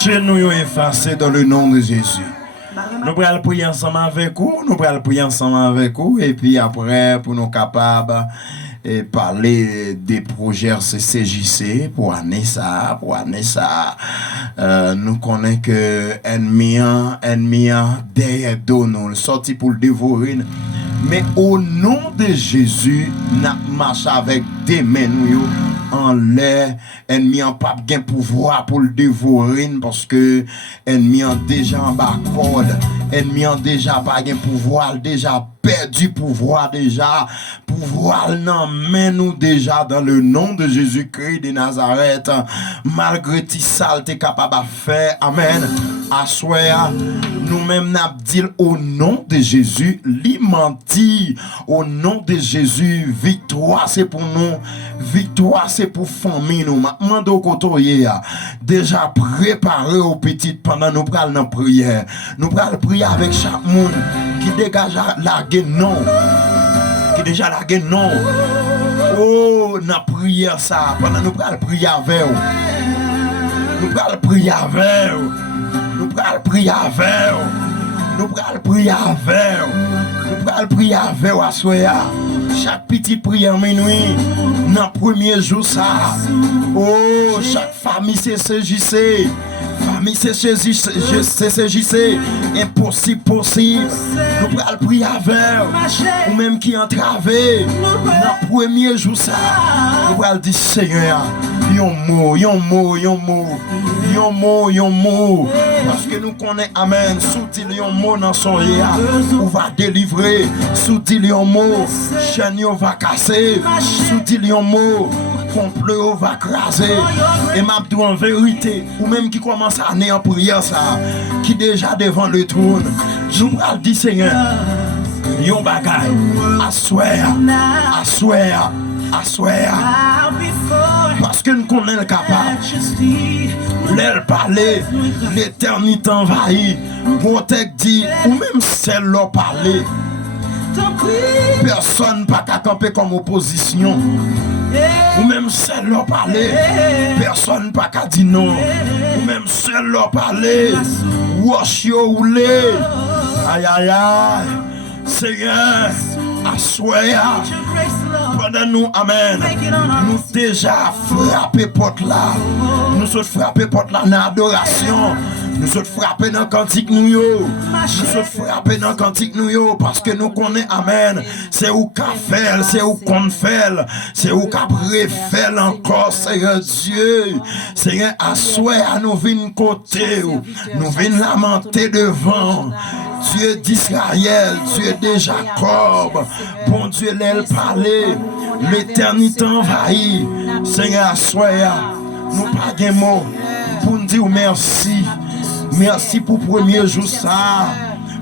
Chez nous effacés dans le nom de Jésus. Nous allons prier ensemble avec vous, et puis après, pour nous capables de parler des projets CCJC pour année ça. Nous connaissons que ennemi derrière nous, sorti pour le dévorer. Mais au nom de Jésus, nous marchons avec des mains en l'air. Ennemi n'a pas de pouvoir pour le dévorer parce que ennemi a déjà en bas corde. Ennemi a déjà pas de pouvoir, déjà perdu pouvoir déjà. Pouvoir non mais nous déjà dans le nom de Jésus-Christ de Nazareth. Malgré tout ça, tu es capable de faire. Amen. Assoya, nous-mêmes n'a dit au nom de Jésus, l'imenti au nom de Jésus, victoire c'est pour nous, victoire c'est pour famille nous. Mando kotoye déjà préparé aux petites pendant nous pral dans prière. Nous pral prier avec chaque monde qui dégage la gueule non. Qui déjà la gueule non. Oh, na prière ça pendant nous pral prier avec vous. Nous pral prier avec vous. Nous pral prier avec vous. Nous pral prier avec vous. Nous pral prier avec vous assoya. Chaque petite prière minuit, dans le premier jour ça. Oh, chaque famille c'est CJC. Famille c'est CJC. Impossible, possible. Nous pral prier avec vous. Ou même qui entravé. Dans le premier jour ça. Nous pral dire Seigneur. Yon mot. Parce que nous connaissons, amen, sous-dit yon mot dans son réa, on va délivrer, sous-dit yon mot, chaîne yon va casser, sous-dit yon mot, complot va craser. Et m'a dit en vérité, ou même qui commence à aller en prière ça, qui déjà devant le trône, je vous dis Seigneur, yon bagay, assoya. Parce que nous connaissons le capable. L'air parler, l'éternité envahie. Protect dit, ou même celle-là parler. Personne pas qu'à camper comme opposition. Ou même celle-là parler. Personne pas qu'à dire non. Ou même celle-là parler. Wash your oulé. Aïe. Seigneur. Assoya pendant nous, amen. Nous déjà frappé porte là. Nous sommes frappé porte là dans l'adoration. Nous sommes frappés dans le cantique nous yo. Nous sommes frappés dans le cantique nous yo. Parce que nous connaissons, amen. C'est où qu'a fait, c'est où qu'on fait, c'est où qu'a préfère encore, Seigneur Dieu. Seigneur, assoya nous vînes côté. Nous vînes lamenter devant. Dieu d'Israël, Dieu de Jacob, bon Dieu l'aile parler, l'éternité envahie. Seigneur, soyez, nous pas de mots pour nous dire merci. Merci pour le premier jour ça.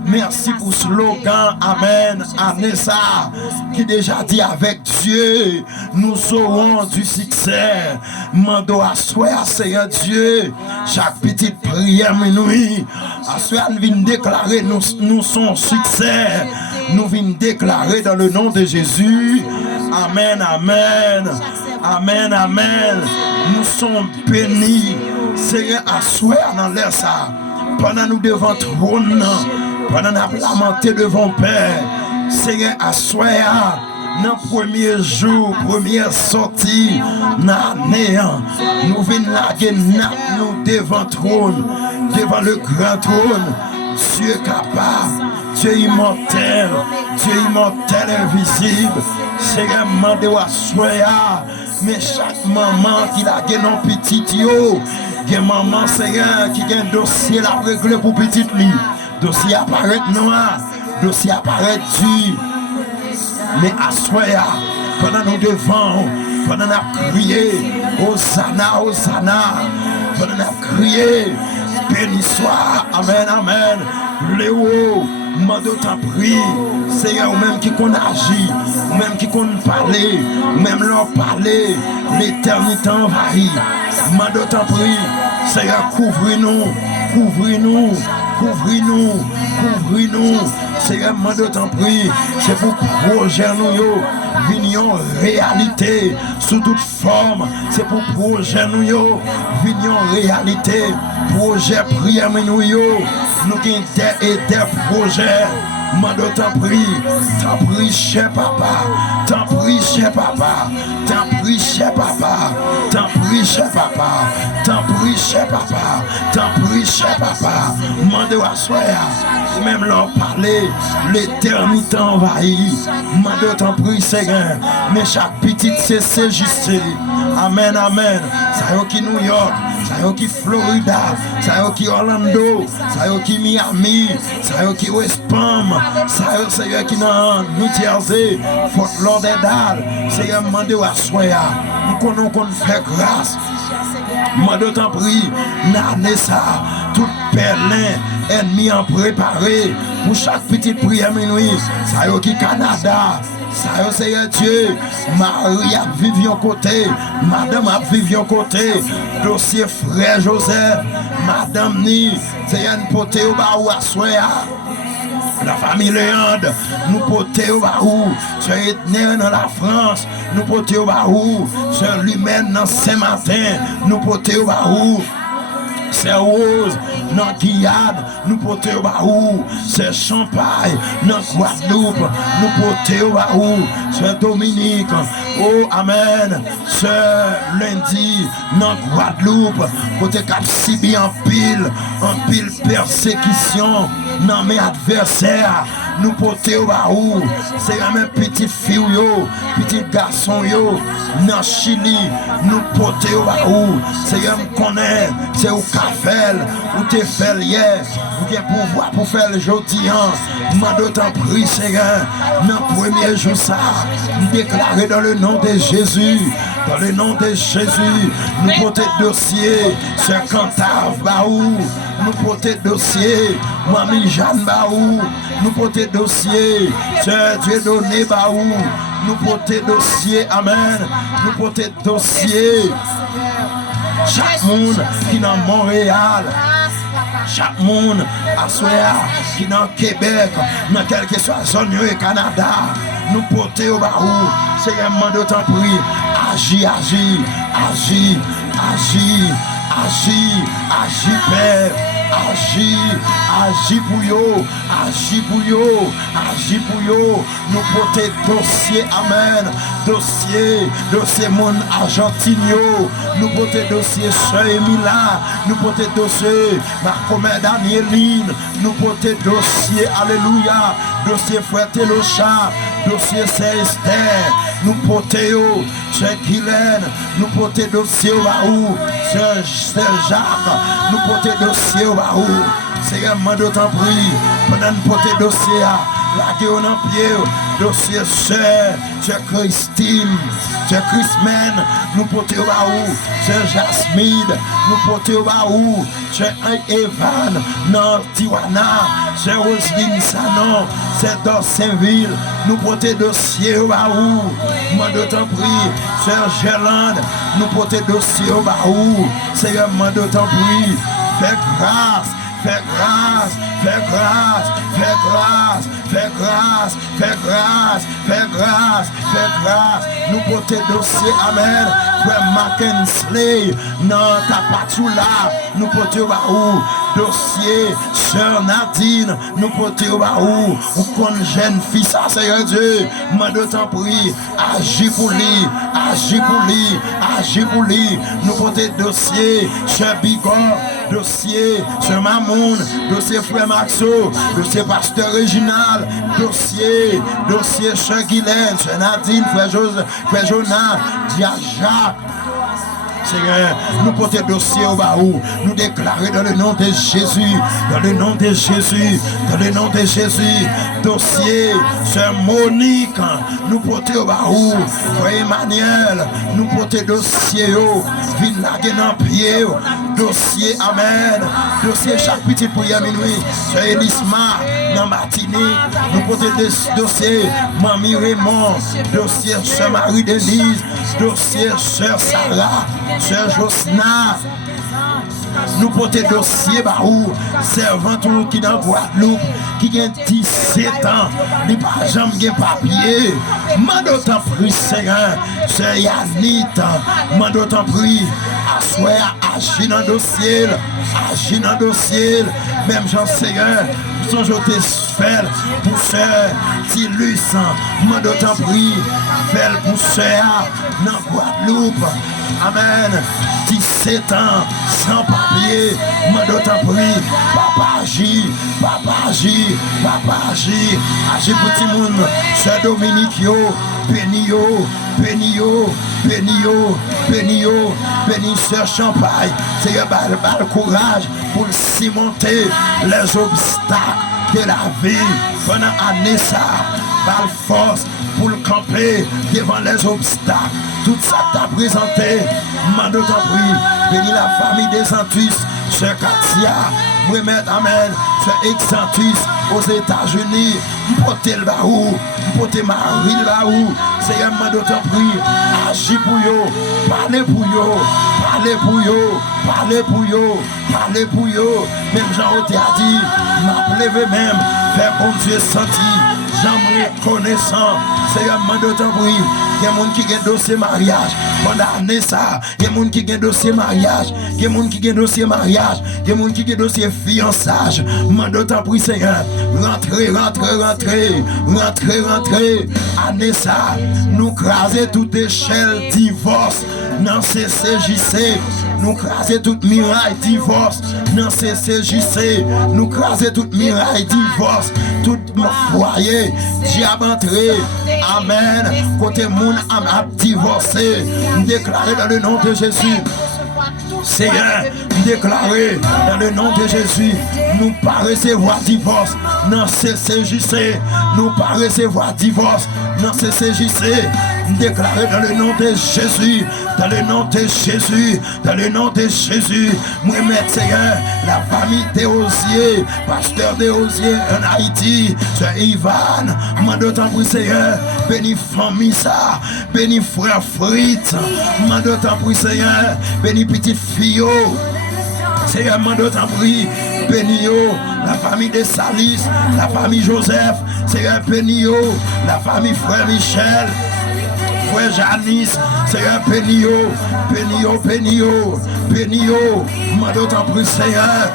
Merci pour ce slogan, amen, Anessa, qui déjà dit avec Dieu, nous aurons du succès. Mando à soi, Seigneur Dieu, chaque petite prière minuit, à soi, nous venons déclarer nous son succès. Nous venons déclarer dans le nom de Jésus, amen. Nous sommes bénis, Seigneur, à soi dans l'air ça, pendant nous devant trône. Pendant nous lamenté devant Père, Seigneur, assoya, dans le premier jour, première sortie, nous venons laguer nous devant trône, devant le grand trône. Dieu capable, Dieu immortel, invisible. Seigneur, mande assoya, mais chaque maman qui a gagné nos petites yo, il maman, Seigneur, qui a un dossier à régler pour petite lit. Dossier apparaît noir, dossier apparaît dur. Mais assoya, pendant nous devant, pendant nous crier, Hosanna, pendant nous crier, béni soit, amen. Léo, mando t'en prie, Seigneur, ou même qui qu'on agit, ou même qui qu'on parler, ou même leur parler, l'éternité envahie. Mando t'en prie, Seigneur, couvre-nous. couvris-nous. Seigneur, demande t'en prie, c'est pour projet nous, vignon réalité, sous toute forme, c'est pour projet nous, vignon réalité, projet prière nous, qui et des projets. Mando t'en prie, cher papa, t'en prie, cher papa, t'en prie, cher papa, t'en prie, cher papa, t'en prie, cher papa, t'en prie, cher papa, mando à soi, même leur parler, l'éternité envahie, mando t'en prie, Seigneur, mais chaque petite c'est juste, amen, amen, ça y est qui New York, ça y est qui Florida, ça y est qui Orlando, ça y est qui Miami, ça y est qui West Palm, ça y est Seigneur qui dans New Jersey, Fort Lauderdale, Seigneur demande à soya, nous connaissons qu'on fait grâce, moi de t'en prie, n'année ça, tout Berlin, ennemi en préparé, pour chaque petite prière minuit, ça y est qui Canada, ça y est Seigneur Dieu, Marie a vécu en côté, Madame a vécu en côté, dossier frère Joseph, Madame Ni, Seigneur poté au bas ou à soya. La famille Léandre, nous porter au Bahou, c'est Edner dans la France, nous porter au Bahou, c'est l'humaine dans Saint-Martin, nous porter au Bahou. C'est Rose, dans Guyane, nous porter au Bahou. C'est Champagne, dans Guadeloupe, nous porter au Bahou. C'est Dominique, oh Amen. C'est lundi, dans Guadeloupe, côté Cap Sibi en pile persécution, dans mes adversaires. Nous porter au Bahou, c'est la même petite fille, petit garçon, dans Chili, nous porter au Bahou, c'est un connaît, c'est au café, ou t'es fait hier, ou t'es pouvoir pour faire le jeudi, m'a d'autant pris, Seigneur, dans le premier jour, ça, déclaré dans le nom de Jésus, dans le nom de Jésus, nous porter dossier, c'est Cantave Bahou, nous porter dossier, Mamie Jeanne Bahou, nous porter dossier, c'est Dieu donné Bahou, nous porter dossier, amen, nous porter dossier, chaque monde qui est dans Montréal, chaque monde à Soya, qui est dans Québec, dans quelle que soit zone et Canada, nous porter au Bahou, c'est un moment de temps pris, agis, Père. Agis pour yo, nous porter dossier, amen, dossier mon Argentine, nous porter dossier Sœur Emila, nous porter dossier ma commère Danieline, nous porter dossier, alléluia, dossier Frère Télocha, dossier Esther, nous porter Sœur Guylaine, nous porter dossier au Bahou, Sœur Jacques, nous porter dossier au Bahou. Seigneur, m'a d'autant pris, pendant de porter dossier, la gueule en pied, dossier Sœur Christine, Sœur Christine, nous porter au Bahou, Sœur Jasmine, nous porter au Bahou, Sœur Evan, non, Tiwana, Sœur Roselyne Sanon, Sœur Dorsainville, nous porter dossier au Bahou, m'a d'autant pris, Sœur Gerlande, nous porter dossier au Bahou, Seigneur, m'a d'autant pris, fais grâce, nous porter dossier, amen, frère Mackensley, non, t'as pas tout là, nous porter au Bahou, dossier, Sœur Nadine, nous porter au Bahou, ou qu'on jeune fille, ça, Seigneur Dieu, m'a d'autant pris, agis pour lui, nous porter dossier, Sœur Bigor, dossier, Sœur Mamoun, dossier Frère Maxo, dossier Pasteur Réginal, dossier Sœur Guylaine, Sœur Nadine, Frère Jonas, Dia Jacques. Seigneur, nous porter dossier au Bahou, nous déclarer dans le nom de Jésus, dossier, Sœur Monique, nous porter au Bahou, Frère Emmanuel, nous porter dossier, Vinague dans pied, dossier, amen, dossier chaque petite prière minuit, Sœur Elisma, dans Martinique, nous porter dossier, Mamie Raymond, dossier Sœur Marie-Denise, dossier Sœur Sarah, Sœur Josna, nous porter dossier bah ou servant qui dans Guadeloupe qui a 17 ans, il pas jamais de papier. Mando t'en prie Seigneur, c'est Yanit, mando t'en prie, assoir agir dans dossier, même Jean Seigneur, son joté faire pour faire Tilus, mando t'en prie, faire pour faire dans Guadeloupe. Amen. 17 ans sans papier, mando t'en prie, papa agit pour tout le monde, c'est Dominique yo, béni sœur Champagne, c'est un bal courage pour cimenter les obstacles de la vie pendant l'année ça, bal force pour le camper devant les obstacles. Tout ça t'a présenté, mando t'en prie, bénis la famille des Santus, sœur Katia, remettre amen, sœur Exantus aux États-Unis, porter le baou, porter Marie le baou, c'est un mando t'en prie, agis pour yo, parlez pour yo, même Jean-Oté a dit, m'appelez même, faire bon Dieu senti. J'aimerais reconnaissant, c'est un mando t'en prie. Il y a des gens qui ont dossier mariage. Pendant l'année ça, il y a des gens qui ont dossier mariage. Il y a des gens qui ont dossier mariage. Il y a des gens qui ont dossier fiançage. Mando t'en prie Seigneur. Rentrez. Année ça, nous craser toute échelle divorce. Dans CCJC, nous craser toute miraille divorce. Dans CCJC, nous craser toute miraille divorce. Tout mon foyer, diable entré. Amen. Côté moun a divorcé. Déclaré dans le nom de Jésus. Seigneur, déclaré dans le nom de Jésus, nous pas recevoir divorce dans CCJC, nous pas recevoir divorce dans CCJC, déclaré dans le nom de Jésus, dans le nom de Jésus, dans le nom de Jésus, moi mettre Seigneur, la famille Desosiers, pasteur Desosiers en Haïti, c'est Ivan, mando t'en prie Seigneur, béni famille ça, béni frère Fritz, mando t'en prie Seigneur, béni petite fille, Seigneur, mando t'en prie, béni la famille de Salis, la famille Joseph, Seigneur, béni la famille frère Michel, frère Janice, Seigneur, béni mando t'en prie Seigneur.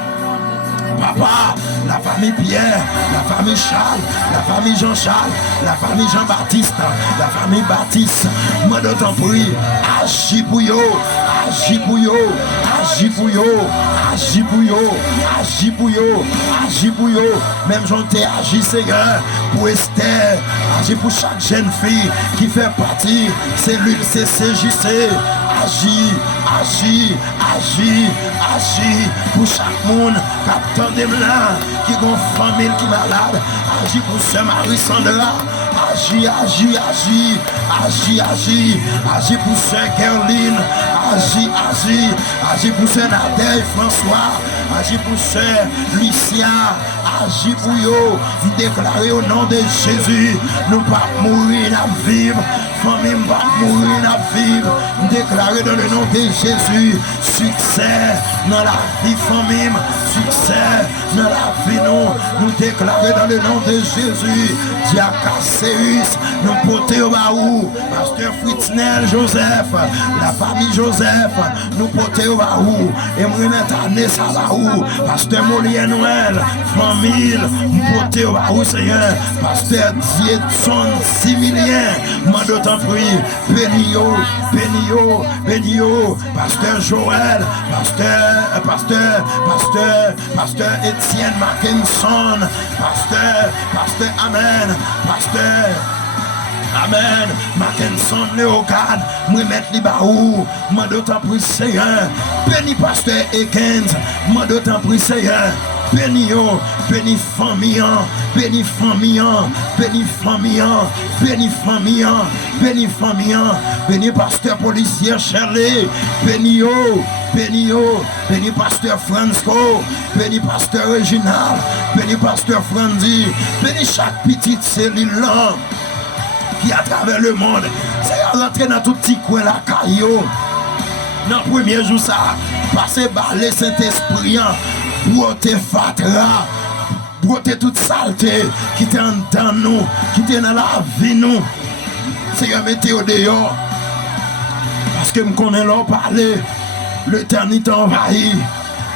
Papa, la famille Pierre, la famille Charles, la famille Jean-Charles, la famille Jean-Baptiste, la famille Baptiste, mando t'en prie, agis pour yo, même j'en t'ai agi Seigneur, pour Esther, agis pour chaque jeune fille qui fait partie, cellule CCJC, agis pour chaque monde qui attend des là, qui a une famille qui est malade, agis pour sœur Marie-Sandra, agis pour sœur Gerline, agis pour sœur Nadège François, agis pour sœur Lucia, agis pour eux, déclarer au nom de Jésus, nous ne pas mourir, nous vivre, famille ne pas mourir, nous vivre, déclarer dans le nom de Jésus, succès dans la vie famille, succès dans la vie nous déclarer dans le nom de Jésus, Diacacéus, nous porter au baou, pasteur Fritznel Joseph, la famille Joseph, nous porter au baou, et nous remettre à Nessa baou, pasteur Molière Noël, famille, nous porter au baou Seigneur, pasteur Dietson Similien, mando t'en prie, bénio, pasteur Joël, pasteur Étienne Mackinson, pasteur Amen, Amen, Mackinson Léogad, moi mettre les baou, mando t'en prie Seigneur, béni pasteur Ekens, mando t'en prie Seigneur, béni famille, béni pasteur policier Shirley, béni pasteur Franco, béni pasteur Reginald, béni pasteur Franzi, béni chaque petite cellule là qui à travers le monde, c'est à rentrer dans tout petit coin la caillou. dans le premier jour ça, passez par le Saint-Esprit, broter fatra, broter toute saleté qui était en dedans nous, qui était dans la vie nous. Seigneur, mettez au dehors. Parce que je connais leur parler, l'éternité envahie.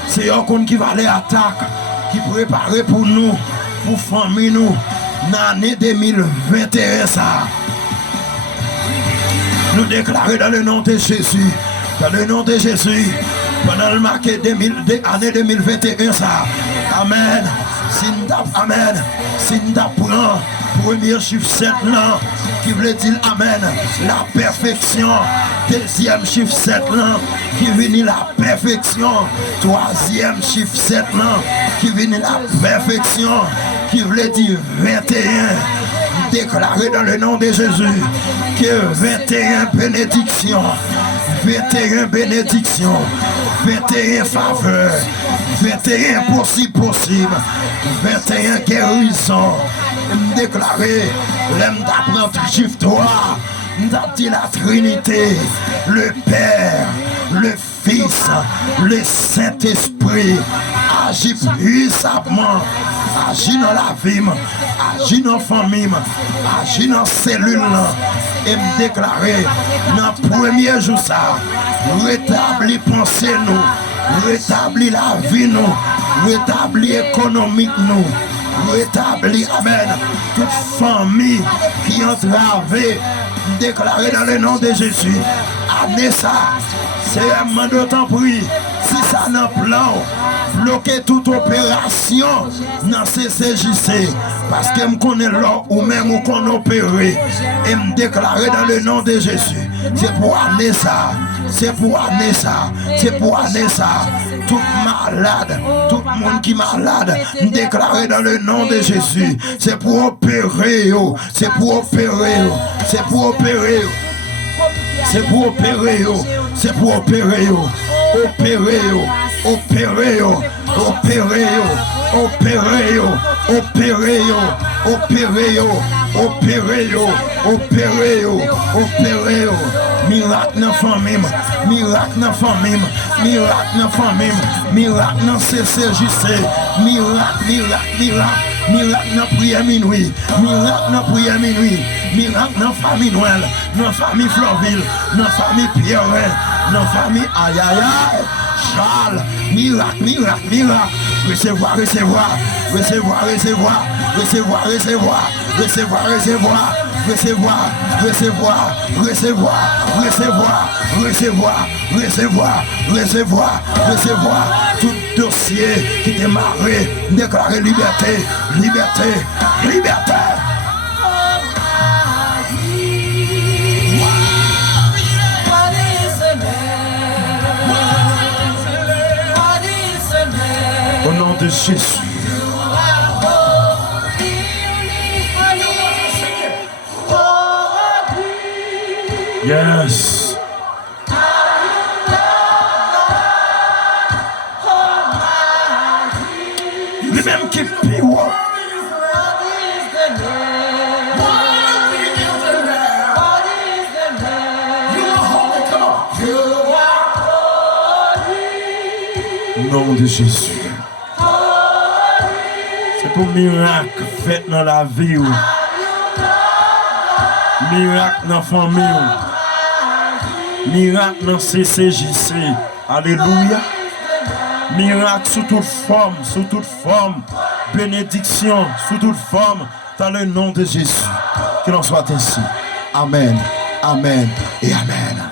C'est eux qui va les attaquer, qui prépare pour nous, pour famille nous, dans l'année 2021 ça. Nous déclarons dans le nom de Jésus, dans le nom de Jésus, pendant le marqué année 2021 ça. Amen. Amen. Si nous apprenons premier chiffre 7 là, qui veut dire Amen, la perfection. Deuxième chiffre 7 là, qui vient la perfection. Troisième chiffre 7 là, qui vient la perfection. Qui veut dire 21. Déclaré dans le nom de Jésus que 21 bénédictions, 21 bénédictions, 21 faveurs, 21 possible, 21 guérisons. Déclaré, l'aime d'apprendre chiffre 3, dit la Trinité, le Père, le Fils, le Saint-Esprit, agit puissamment, agit dans la vie, agit dans la famille, agit dans la cellule, et me déclarer, dans le premier jour ça, rétablir pensée nous, rétablir la vie nous, rétablir l'économie nous, rétablir, amen, toute famille qui entravée, déclaré dans le nom de Jésus. Amenez ça, c'est un moment de temps pris. Si ça n'a plan, bloquer toute opération dans CCJC. Parce que je connais l'or ou même qu'on opère. Et me déclarer dans le nom de Jésus. C'est pour amener ça. C'est pour amener ça. C'est pour amener ça. Tout malade, tout le monde qui est malade, déclaré dans le nom de Jésus. C'est pour opérer. C'est pour opérer. C'est pour opérer. C'est pour opérer. C'est pour opérer. Opérer. Opérer. Opérer. Opérer. Opérer. Opérer. Opérer. Opérer. Opérer. Miracle dans la famille, miracle dans la famille, miracle dans la famille, miracle dans CCJC, miracle dans la prière minuit, miracle dans la prière minuit, miracle dans la famille Noël, dans la famille Fleurville, dans la famille Pierre, dans la famille aïe aïe aïe, Charles, miracle. Recevoir, recevoir, recevoir, recevoir, recevoir, recevoir, recevoir, recevoir, recevoir, recevoir, recevoir, recevoir, recevoir, recevoir, recevoir, recevoir, tout dossier qui démarre, déclarer liberté, liberté, liberté. Au nom de Jésus. Yes. Lui-même qui pire. Au nom de Jésus. C'est pour miracle fait dans la vie. Miracle dans la famille. Miracle dans CCJC. Alléluia. Miracle sous toute forme. Bénédiction sous toute forme. Dans le nom de Jésus. Qu'il en soit ainsi. Amen. Amen et amen.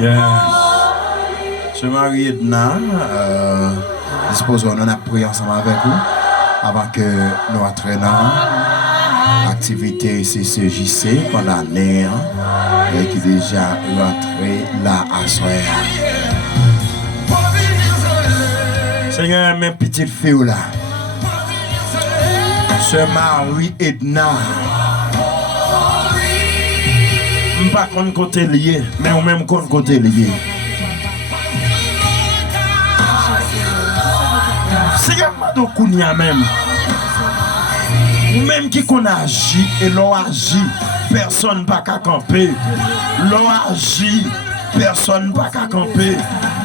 Yes. Je Marie Edna, disposons nous prier ensemble avec vous avant que nous entraînons l'activité CCJC pendant l'année et qui est déjà rentré là à soir. Seigneur, mes petites filles là, ce Marie Edna, je ne sais pas qu'on côté lié, mais on même qu'on côté lié. Seigneur, Madokounia même. Ou même qui qu'on agit et l'on agit, personne pas qu'à camper. L'on agit, personne pas qu'à camper.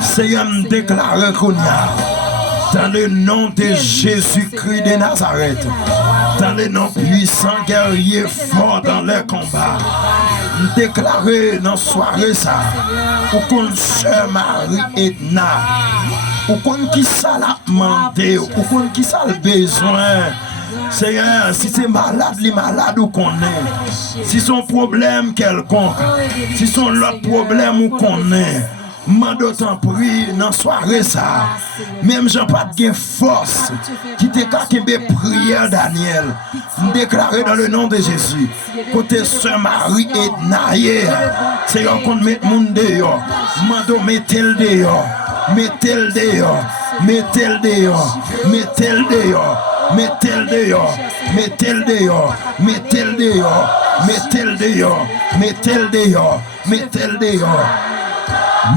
Seigneur, me déclare qu'on y a. Dans le nom de Jésus-Christ de Nazareth, dans le nom puissant, guerrier, fort dans les combats, déclarer dans la soirée ça, ou qu'on se Marie Edna, ou qu'on qui ça l'a demandé, ou qu'on qui ça le besoin. Seigneur, si c'est malade, les malades ou qu'on est, si son problème quelconque, si son l'autre problème ou qu'on est, mando t'en prie dans soirée ça, même j'ai pas de force qui te kakembe prière Daniel, déclaré dans le nom de Jésus, côté Sœur Marie Edna, c'est qu'on met moun dehors, mando mettez-le dehors, mettez-le dehors, mettez-le dehors, mettez-le dehors. Mettez-le dehors, mettez-le dehors, mettez-le dehors, mettez-le dehors, mettez-le dehors, mettez-le dehors,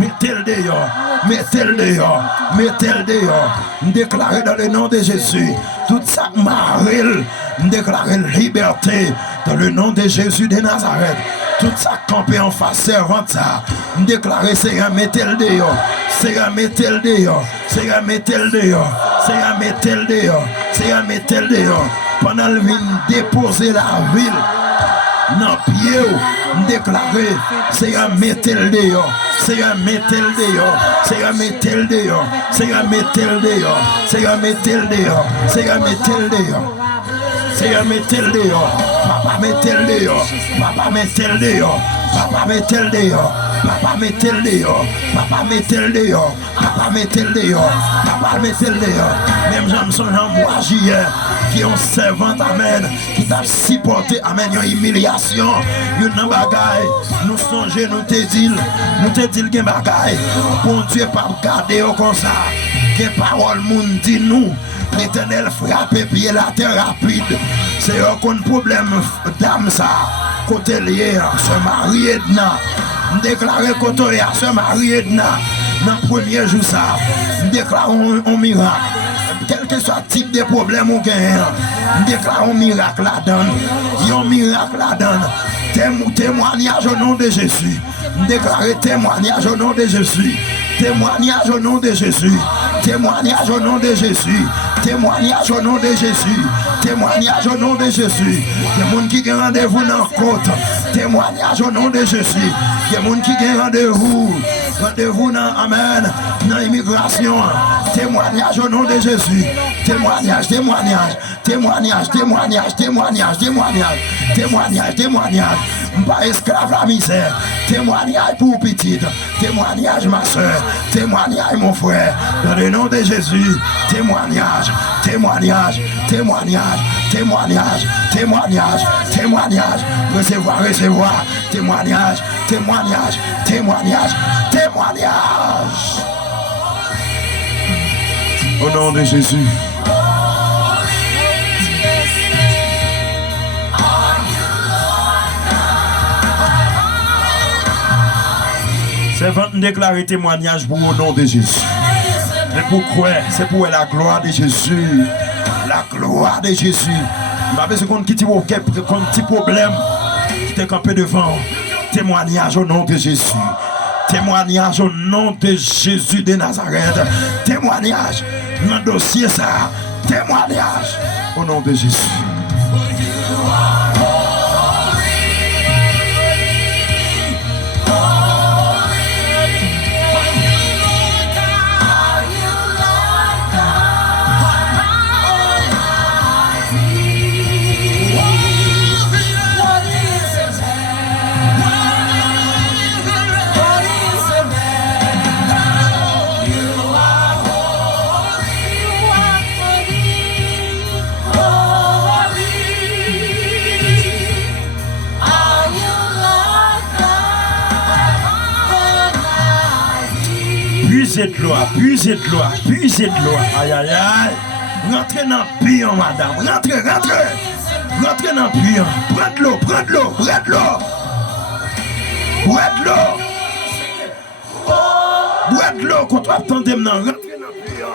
mettez-le dehors, mettez-le dehors, mettez-le dehors. Déclarez dans le nom de Jésus, tout ça marille, déclarez liberté dans le nom de Jésus de Nazareth. Tout ça campé en face servante ça. Déclarez Seigneur, mettez-le dehors. Seigneur, mettez-le dehors. Seigneur, mettez-le dehors. Seigneur, mettez-le dehors. Seigneur, mettez-le dehors. Pendant le vin déposer la ville. Non, pied, déclarez Seigneur, mettez-le dehors. Seigneur, mettez-le dehors. Seigneur, mettez-le dehors. Seigneur, mettez-le dehors. Seigneur, mettez-le dehors. Seigneur, mettez-le dehors. Seigneur, mettez-le dehors. Papa, mettez-le dehors. Papa, mettez-le dehors. Papa, mettez-le dehors. Papa, mettez-le dehors. Papa, mettez-le dehors. Papa, mettez-le dehors. Papa, mettez-le dehors. Même Jean-Son moi hier, qui ont servante, amen, qui t'a supporté, amen, une humiliation, une bagaille. Nous songeons, nous te disons que bagaille. Bon Dieu, pas garder comme ça. Que parole monde dit nous. L'Éternel frappe pied la terre rapide. C'est un problème d'âme ça. Côté lié, se Marie Edna. Déclarer côté à se Marie Edna. Dans le premier jour ça. Déclarons un miracle. Quel que soit le type de problème ou gain. Déclarons un miracle là-dedans. Un miracle là-dedans. Témoignage au nom de Jésus. Déclarer témoignage au nom de Jésus. Témoignage au nom de Jésus. Témoignage au nom de Jésus. Témoignage au nom de Jésus. Témoignage au nom de Jésus. Il y a des gens qui ont rendez-vous dans la côte. Témoignage au nom de Jésus. Il y a des gens qui ont rendez-vous dans Amen, dans l'immigration. Témoignage au nom de Jésus. Témoignage, témoignage, témoignage, témoignage, témoignage, témoignage, témoignage, témoignage. Pas esclave la misère. Témoignage pour petite. Témoignage ma soeur. Témoignage mon frère. Dans le nom de Jésus. Témoignage, témoignage, témoignage, témoignage, témoignage, témoignage. Recevoir, recevoir. Témoignage, témoignage, témoignage, témoignage. Au nom de Jésus. C'est votre déclarer témoignage pour au nom de Jésus. Mais pourquoi? C'est pour la gloire de Jésus. La gloire de Jésus. Je vais besoin de petit problème qui est campé devant. Témoignage au nom de Jésus. Témoignage au nom de Jésus de Nazareth. Témoignage dans le dossier ça. Témoignage au nom de Jésus. puisez de l'eau, puisez de l'eau, puisez de l'eau. Aïe, aïe, aïe. Rentrez dans le pion, madame. Rentrez, rentrez. Rentrez dans le pion. Prends de l'eau, prends de l'eau, prends de l'eau. Bois de l'eau. Bois de l'eau, quand tu attendais maintenant. Rentrez dans le pion.